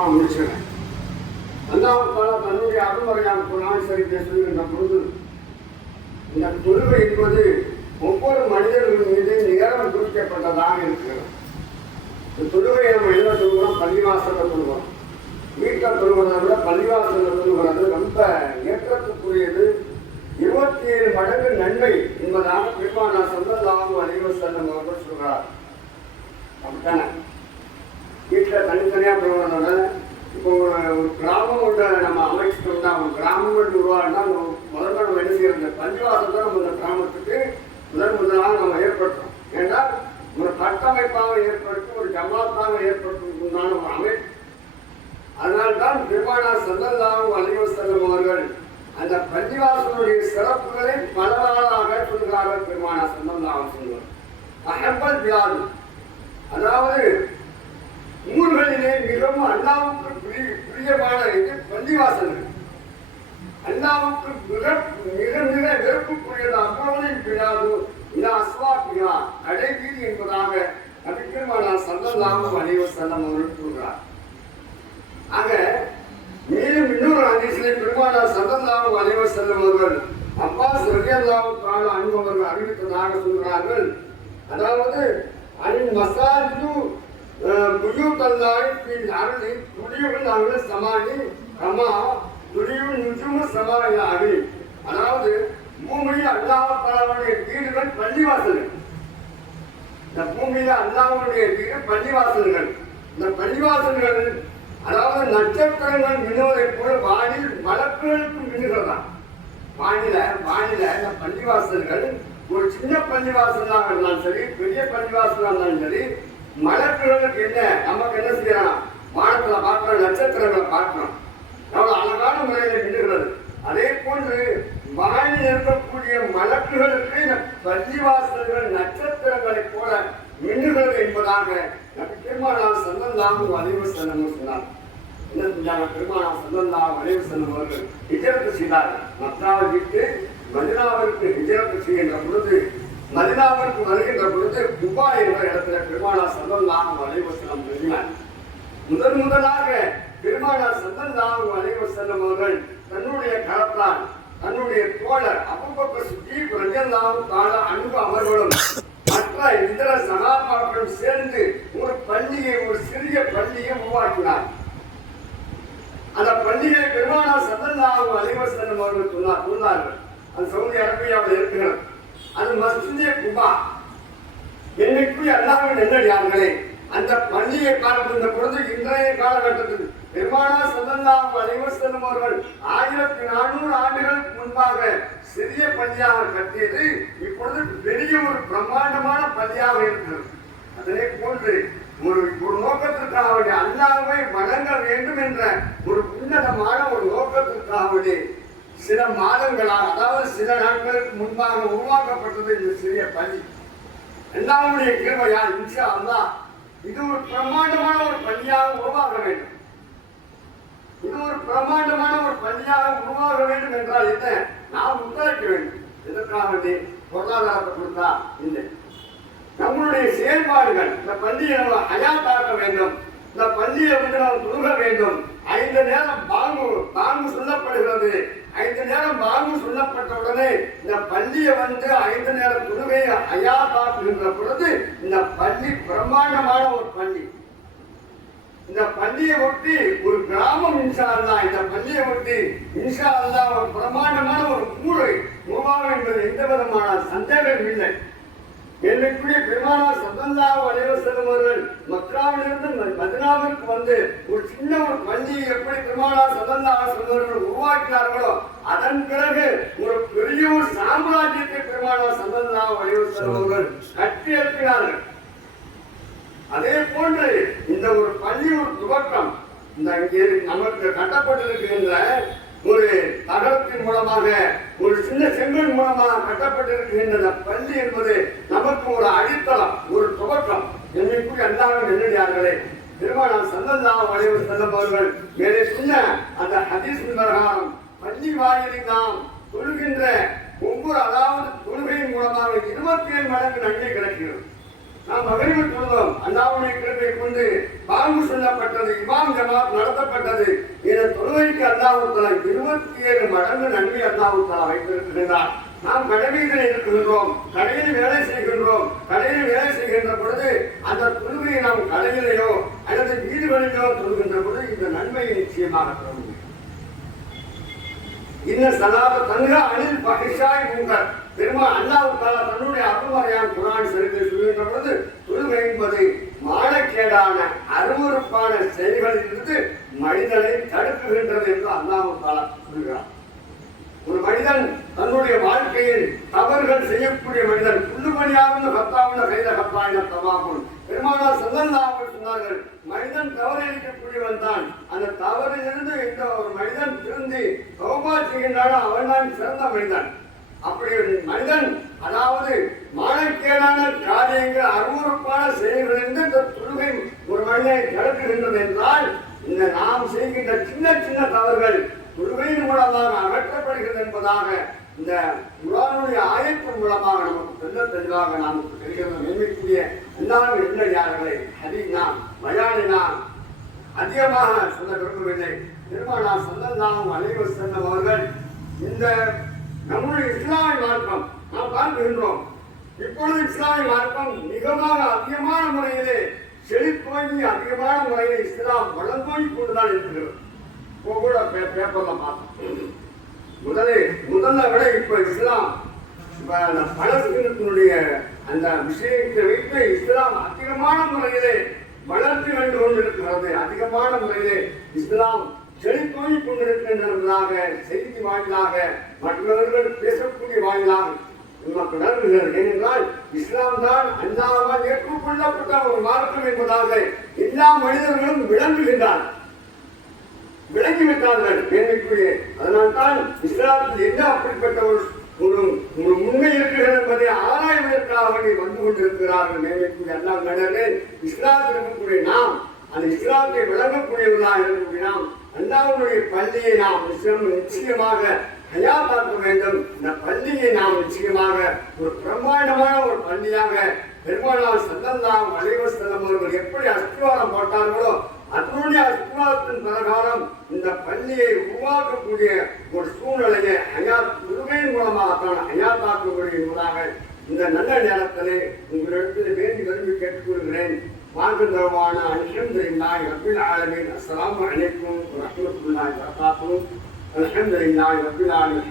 சுருக்கமாக முடிச்சிருக்கேன். அல்லாஹ் தன்னுடைய அருள்முறையான குர்ஆன் ஷரீஃபில் சொல்கின்ற பொழுது, இந்த தொழுகை என்பது ஒவ்வொரு மனிதர்கள் மீது நிகரம் குறிக்கப்பட்டதாக இருக்கிறது. இந்த தொழுகையை நம்ம என்ன சொல்கிறோம்? பள்ளிவாசலில் சொல்கிறோம். வீட்டில் தொழுகிறத விட பள்ளிவாசலில் தொழுகிறது ரொம்ப ஏற்றத்துக்குரியது, 27 மடங்கு நன்மை என்பதாக பெருமானார் ஸல்லல்லாஹு அலைஹி வஸல்லம் அவர்கள் சொல்கிறார். அப்படித்தானே? வீட்டில் தனித்தனியாக தொழுகிறத இப்போ ஒரு கிராமம் ஒன்று நம்ம அமைச்சிட்டோம்னா, ஒரு கிராமங்கள் உருவாகினா முதல்ல நம்ம என்ன செய்யறது? பள்ளிவாசல் தான் நம்ம இந்த கிராமத்துக்கு முதலாக நம்ம ஏற்படுத்தோம். ஏன்னா ஒரு கட்டமைப்பாக ஏற்படுத்தி ஒரு ஜமாத்தாக ஏற்படுத்துவதற்கான ஒரு அமைப்பு. அதனால்தான் பெருமானார் ஸல்லல்லாஹு அலைஹி வஸல்லம் அவர்கள் அந்த பள்ளிவாசலுடைய சிறப்புகளை பலவாறாக சொல்கிறார்கள். பெருமானார் ஸல்லல்லாஹு அலைஹி வஸல்லம் அஹப்பல் பிலால், அதாவது ஊர்களிலே மிகவும் அல்லாஹ்வுக்கு பிரியமான இது பள்ளிவாசல்கள். அல்லாஹ்வுக்கு மிக மிக வெறுப்புக்குரியது அவ்வளவு பிலாது இதா அஸ்வாபியா கடைவீதி என்பதாக நபி பெருமானார் ஸல்லல்லாஹு அலைஹி வஸல்லம் அவர்கள் கூறுகிறார். ஆக மேலும் இன்னொரு ஹதீஸிலே பெருமானார் ஸல்லல்லாஹு அலைஹி வஸல்லம் அவர்கள் அப்பாஸ் ரலியல்லாஹு தஆலா அன்ஹு அவர்கள் அறிவித்ததாக சொல்கிறார்கள். அதாவது அனில் மசாஜிது புயூத்தல்லாஹி ஃபில் அர்தி துலியுல் அஹ்லு ஸமானி கமா துலியுல் நுஜுமு ஸமாயாஹி, அதாவது பூமியில் அல்லாஹ் தஆலாவுடைய வீடுகள் பள்ளிவாசல்கள். இந்த பூமியில் அல்லாஹ்வுடைய வீடு பள்ளிவாசல்கள். இந்த பள்ளிவாசல்கள் அதாவது நட்சத்திரங்கள் மின்னுவதைப் போல வானில் மலக்குகளுக்கு மின்னுகிறதா. வானில இந்த பள்ளிவாசல்கள் ஒரு சின்ன பள்ளிவாசலாக இருந்தாலும் சரி, பெரிய பள்ளிவாசலாக இருந்தாலும் சரி, மலக்குகளுக்கு என்ன நமக்கு என்ன செய்யலாம்? வானத்துல பார்க்கிறோம், நட்சத்திரங்களை பார்க்கிறோம், அவ்வளவு அழகான முறையில் மின்னுகிறது. அதே போன்று வானில் இருக்கக்கூடிய மலக்குகளுக்கு இந்த பள்ளிவாசல்கள் நட்சத்திரங்களைப் போல மின்னுகிறது என்பதாக நபி பெருமானார் ஸல்லல்லாஹு அலைஹி வஸல்லம் சொன்னார். என்ன செஞ்சாங்க? பெருமானார் ஸல்லல்லாஹு அலைஹி வஸல்லம் அவர்கள் ஹிஜ்ரத் செய்தார்கள். மக்காவை விட்டு மதீனாவிற்கு ஹிஜ்ரத் செய்கின்ற பொழுது, மதீனாவிற்கு வருகின்ற பொழுது குபா என்ற இடத்துல பெருமானார் ஸல்லல்லாஹு அலைஹி வஸல்லம் இருந்தார். முதலாக பெருமானார் ஸல்லல்லாஹு அலைஹி வஸல்லம் அவர்கள் தன்னுடைய கரத்தால் தன்னுடைய தோழர் அபூபக்கர் சித்தீக் ரலியல்லாஹு தஆலா அன்ஹு அவர்களும் மற்ற இதர சகாபாக்களும் சேர்ந்து ஒரு சிறிய பள்ளியை உருவாக்கினார். அந்த பள்ளியை பெருமானார் ஸல்லல்லாஹு அலைஹி வஸல்லம் அவர்கள் சொன்னார்கள். அது சவுதி அரேபியாவில் இருக்கிறது. அது மஸ்ஜிதே குபா. என்னைக்குரிய அல்லாஹ்வின் நல்லடியார்களே, அந்த பள்ளியை பார்க்கின்ற பொழுது இன்றைய காலகட்டத்தில் பெருமானார் ஸல்லல்லாஹு அலைஹி வஸல்லம் அவர்கள் 1400 ஆண்டுகளுக்கு முன்பாக சிறிய பள்ளியாக கட்டியது இப்பொழுது பெரிய ஒரு பிரம்மாண்டமான பள்ளியாக இருக்கிறது. அதனை போன்று ஒரு நோக்கத்திற்காக அல்லாஹ்வை வணங்க வேண்டும் என்ற ஒரு உன்னதமான ஒரு நோக்கத்திற்காக சில மாதங்களாக, அதாவது சில நாட்களுக்கு முன்பாக உருவாக்கப்பட்டது இந்த சிறிய பள்ளி. அல்லாஹ்வுடைய கிருபையா இன்ஷா அல்லாஹ் இது ஒரு பிரம்மாண்டமான ஒரு பள்ளியாக உருவாக வேண்டும். இது ஒரு பிரம்மாண்டமான ஒரு பள்ளியாக உருவாக வேண்டும் என்றால் என்ன? நாம் ஒத்துழைக்க வேண்டும். எதற்காக? பொருளாதாரத்தை கொடுத்தா இல்லை, நம்மளுடைய செயல்பாடுகள் இந்த பள்ளியை நம்ம ஹயாத்தாக்க வேண்டும். இந்த பள்ளியை நாம் தொழுக வேண்டும். 5 நேரம் பாங்கு சொல்லப்படுகிறது. 5 நேரம் பாங்கு சொல்லப்பட்ட உடனே இந்த பள்ளியை 5 நேரம் தொழுகையை ஹயாத்தாக்குகின்ற பொழுது இந்த பள்ளி பிரம்மாண்டமான ஒரு பள்ளி. இந்த பள்ளியை ஒட்டி ஒரு கிராமம் இன்ஷா அல்லாஹ், இந்த பள்ளியை ஒட்டி இன்ஷா அல்லாஹ் ஒரு பிரம்மாண்டமான ஒரு ஊரை உருவாகும் என்பது எந்த விதமான சந்தேகம் இல்லை. என்னைக்குரிய பெருமானார் ஸல்லல்லாஹு அலைஹி வஸல்லம் அவர்கள் மக்காவிலிருந்து மதீனாவிற்கு ஒரு சின்ன ஒரு பள்ளியை எப்படி பெருமானார் ஸல்லல்லாஹு அலைஹி வஸல்லம் அவர்கள் உருவாக்கினார்களோ, அதன் பிறகு ஒரு பெரிய ஒரு சாம்ராஜ்யத்தை பெருமானார் ஸல்லல்லாஹு அலைஹி வஸல்லம் அவர்கள் கட்டி எழுப்பினார்கள். அதே போன்று இந்த ஒரு பள்ளி ஒரு துவக்கம், இந்த இங்கே நமக்கு கட்டப்பட்டிருக்கின்ற ஒரு தகரத்தின் மூலமாக, ஒரு சின்ன செங்கல் மூலமாக கட்டப்பட்டிருக்கின்ற பள்ளி என்பது நமக்கு ஒரு அடித்தளம், ஒரு துவக்கம். என்னைக்குரிய அல்லாஹ்வின் நல்லடியார்களே, பெருமானார் ஸல்லல்லாஹு அலைஹி வஸல்லம் அவர்கள் மேலே சொன்ன அந்த ஹதீஸின் பிரகாரம் பள்ளி வாயிலில் நாம் தொழுகின்ற ஒவ்வொரு, அதாவது தொழுகையின் மூலமாக 27 மடங்கு நன்மை கிடைக்கிறது. நாம் மகரிபு தொழுதோம். அல்லாஹ்வுடைய கிருபை கொண்டு பாங்கு சொல்லப்பட்டது, இமாம் ஜமாத் நடத்தப்பட்டது. இந்த தொழுகைக்கு அல்லாஹ் தஆலா 27 மடங்கு நன்மை அல்லாஹ் தஆலா வைத்திருக்கிறார். நாம் கடமைகள் இருக்கின்றோம், கடையில் வேலை செய்கின்றோம். கடையில் வேலை செய்கின்ற பொழுது அந்த தொழுகையை நாம் கடையிலேயோ அல்லது வீடுகளிலோ தொழுகின்ற பொழுது இந்த நன்மையை நிச்சயமாக பெற முடியும். இன்ன சலாத தங்க அனில் பகிஷாய் முங்கர் பெருமாள் அல்லாஹ் தஆலா தன்னுடைய அருள்மறையான் குர்ஆன் ஷரீஃபில் சொல்கின்ற பொழுது தொழுகை என்பது மானக்கேடான அருவருப்பான செயல்களிலிருந்து மனிதனை தடுக்குகின்றது என்று அல்லாஹ் தஆலா சொல்கிறார். ஒரு மனிதன் தன்னுடைய வாழ்க்கையில் தவறுகள் செய்யக்கூடிய மனிதன் புல்லுமணியாவது கத்தாவுள்ள கைத கத்தாயின தவாகும் பெருமானார் ஸல்லல்லாஹு அலைஹி சொன்னார்கள், மனிதன் தவறளிக்கக்கூடியவன் தான். அந்த தவறிலிருந்து இந்த ஒரு மனிதன் திருந்தி தௌபா செய்கின்றானோ அவன் தான் சிறந்த மனிதன். அப்படி ஒரு மனிதன், அதாவது மானக்கேடான காரியங்கள் அருவருப்பான செயல்களிலிருந்து இந்த தொழுகை ஒரு மனிதனை தடுக்குகின்றது என்றால், இந்த நாம் செய்கின்ற சின்ன சின்ன தவறுகள் தொழுகையின் மூலமாக அகற்றப்படுகிறது என்பதாக இந்த குர்ஆனுடைய ஆயத்தின் மூலமாக நமக்கு தெளிவாக நமக்கு தெரிகிறது. மேன்மைக்குரிய எல்லாரும் இல்லையார்களே, அதை நாம் பயானை நாம் அதிகமாக சொல்ல விரும்பவில்லை. பெருமானார் ஸல்லல்லாஹு அலைஹி வஸல்லம் அவர்கள் இந்த நம்முடைய இஸ்லாமிய மார்க்கம் நாம் பார்க்கின்றோம். இப்பொழுது இஸ்லாமிய மார்க்கம் மிகவும் அதிகமான முறையிலே செழித்தோங்கி அதிகமான முறையில் இஸ்லாம் வளர்ந்தோங்கி கொண்டுதான் இருக்கிறது. இப்போ கூட பேப்பர்ல பார்த்தோம். முதல்ல விட இப்ப இஸ்லாம் பலஸ்தீனத்தினுடைய அந்த விஷயத்தை வைத்து இஸ்லாம் அதிகமான முறையிலே வளர்ச்சி கண்டு கொண்டிருக்கிறது. அதிகமான முறையிலே இஸ்லாம் செழித்தோங்கி கொண்டிருக்கின்றதாக செய்தி வாயிலாக மற்றவர்கள் பேசக்கூடிய வாயிலாக நமக்கு உணர்வுகிறது. ஏனென்றால் இஸ்லாம் தான் அல்லாஹ்வால் ஏற்றுக்கொள்ளப்பட்ட ஒரு மார்க்கம் என்பதாக எல்லா மனிதர்களும் விளங்கிவிட்டார்கள். மேன்மைக்குரிய அதனால்தான் இஸ்லாத்தில் என்ன அப்படிப்பட்ட ஒரு உண்மை இருக்கிறது என்பதை ஆராய்வதற்காக வந்து கொண்டிருக்கிறார்கள். மேன்மைக்குரிய அல்லாஹ் மனிதர்களே, இஸ்லாத்தில் இருக்கக்கூடிய நாம் அந்த இஸ்லாத்தை விளங்கக்கூடியவர்களாக இருக்கக்கூடிய நாம் அல்லாஹ்வுடைய பள்ளியை நாம் நிச்சயமாக ஹயாத்தாக்க வேண்டும். இந்த பள்ளியை நாம் நிச்சயமாக ஒரு பிரம்மாண்டமான ஒரு பள்ளியாக பெருமானார் ஸல்லல்லாஹு அலைஹி வஸல்லம் அவர்கள் எப்படி அஸ்திவாரம் போட்டார்களோ அதனுடைய அஸ்திவாரத்தின் பிரகாரம் இந்த பள்ளியை உருவாக்கக்கூடிய ஒரு சூழ்நிலையை தொழுகையின் மூலமாகத்தான் ஹயாத்தாக்கக்கூடிய என்பதாக இந்த நல்ல நேரத்திலே உங்களிடத்தில் வேண்டி விரும்பி கேட்டுக்கொள்கிறேன். மார்க்கந்தரமான அல்ஹம்துலில்லாஹி ரப்பில் ஆலமீன். அஸ்ஸலாமு அலைக்கும் வரஹ்மத்துல்லாஹி வபரகாத்துஹு. அல்ஹம்துலில்லாஹி ரப்பில் ஆலமீன்.